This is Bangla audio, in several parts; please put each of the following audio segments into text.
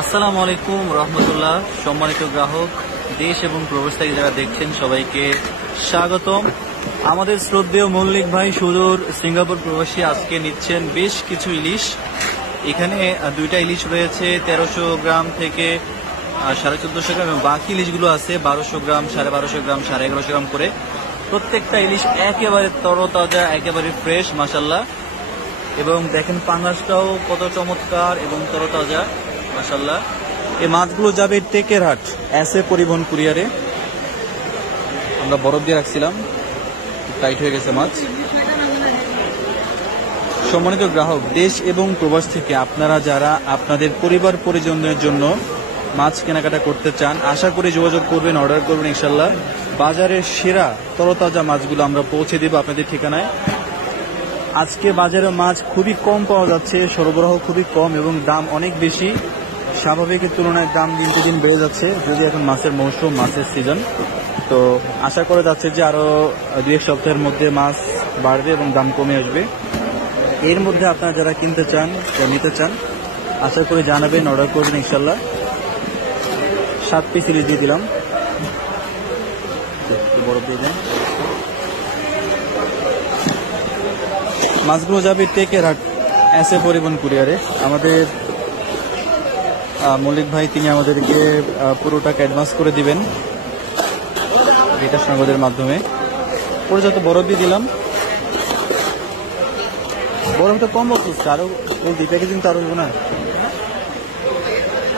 আসসালামু আলাইকুম রহমতুল্লাহ। সম্মানিত গ্রাহক, দেশ এবং প্রবাস থেকে যারা দেখছেন সবাইকে স্বাগতম। আমাদের শ্রদ্ধেয় মল্লিক ভাই সুদূর সিঙ্গাপুর প্রবাসী আজকে নিচ্ছেন বেশ কিছু ইলিশ। এখানে দুইটা ইলিশ রয়েছে 1300 গ্রাম থেকে 1450 গ্রাম, এবং বাকি ইলিশগুলো আছে 1200 গ্রাম, 1250 গ্রাম, 1150 গ্রাম করে। প্রত্যেকটা ইলিশ একেবারে তরতাজা, একেবারে ফ্রেশ মাশাল্লাহ। এবং দেখেন পাঙ্গাসটাও কত চমৎকার এবং তরতাজা মাশাল্লাহ। এই মাছগুলো যাবে টেকেরহাট এসএ পরিবহন কুরিয়ারে। আমরা বরফ দিয়ে রাখছিলাম, টাইট হয়ে গেছে মাছ। সম্মানিত গ্রাহক, দেশ এবং প্রবাস থেকে আপনারা যারা আপনাদের পরিবার পরিজনের জন্য মাছ কেনাকাটা করতে চান, আশা করি যোগাযোগ করবেন, অর্ডার করবেন ইনশাল্লাহ। বাজারের সেরা তরতাজা মাছগুলো আমরা পৌঁছে দেব আপনাদের ঠিকানায়। আজকে বাজারে মাছ খুবই কম পাওয়া যাচ্ছে, সরবরাহ খুবই কম এবং দাম অনেক বেশি। স্বাভাবিকের তুলনায় দাম দিনকে দিন বেড়ে যাচ্ছে, যদি এখন মাছের মৌসুম, মাছের সিজন। তো আশা করা যাচ্ছে যে আরো 2-1 সপ্তাহের মধ্যে মাছ বাড়বে এবং দাম কমে আসবে। এর মধ্যে আপনারা যারা কিনতে চান, নিতে চান, আশা করি জানাবেন, অর্ডার করবেন ইনশাল্লাহ। 7 পিস ইলিশ দিয়ে দিলাম, বরফ দিয়ে দেন। মাছগুলো যাবে টেকেরহাট এসএ পরিবহন কুরিয়ারে। আমাদের মল্লিক ভাই তিনি আমাদেরকে পুরো টাকা অ্যাডভান্স করে দিবেন বিকাশ নগদের মাধ্যমে। পর্যাপ্ত বরফ দিয়ে দিলাম। বরফটা কম বলছে, আরো বলতে প্যাকেজিং তো আরো হইব না,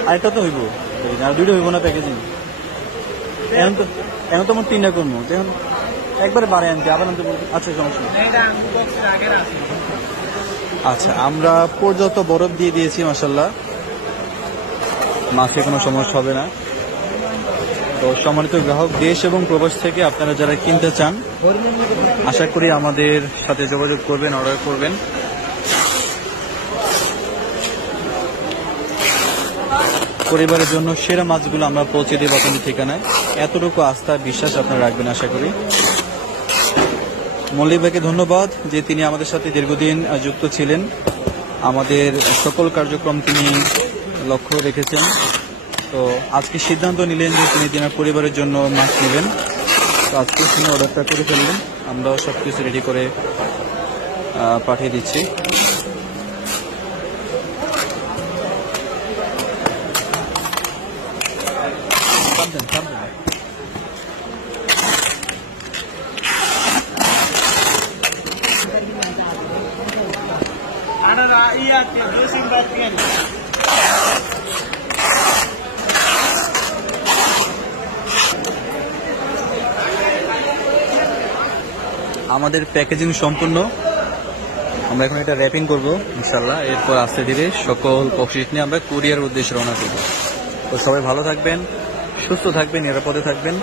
আরেকটা তো হইব, আর 2টা হইব না প্যাকেজিং। এখন তো আমার 3টা করবো, এখন একবারে বাড়াই আনতে আবার আনতে বলতে। আচ্ছা সমস্যা। আচ্ছা, আমরা পর্যাপ্ত বরফ দিয়ে দিয়েছি মাশাল্লাহ, মাছে কোনো সমস্যা হবে না। তো সম্মানিত গ্রাহক, দেশ এবং প্রবাস থেকে আপনারা যারা কিনতে চান, আশা করি আমাদের সাথে যোগাযোগ করবেন, অর্ডার করবেন। পরিবারের জন্য সেরা মাছগুলো আমরা পৌঁছে দেব আপনাদের ঠিকানায়। এতটুকু আস্থা, বিশ্বাস আপনারা রাখবেন আশা করি। মল্লিক ভাইকে ধন্যবাদ যে তিনি আমাদের সাথে দীর্ঘদিন যুক্ত ছিলেন, আমাদের সকল কার্যক্রম তিনি লক্ষ্য রেখেছেন। তো আজকে সিদ্ধান্ত নিলেন যে তিনি তিনার পরিবারের জন্য মাছ নেবেন। তো আজকে তিনি অর্ডারটা করে ফেললেন, আমরাও সব কিছু রেডি করে পাঠিয়ে দিচ্ছি। আমাদের প্যাকেজিং সম্পূর্ণ, আমরা এখন এটা র্যাপিং করবো ইনশাল্লাহ। এরপর আস্তে ধীরে সকল বক্সিট নিয়ে আমরা কুরিয়ার উদ্দেশ্যে রওনা করবো। তো সবাই ভালো থাকবেন, সুস্থ থাকবেন, নিরাপদে থাকবেন,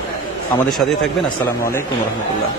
আমাদের সাথেই থাকবেন। আসসালামু আলাইকুম রহমতুল্লাহ।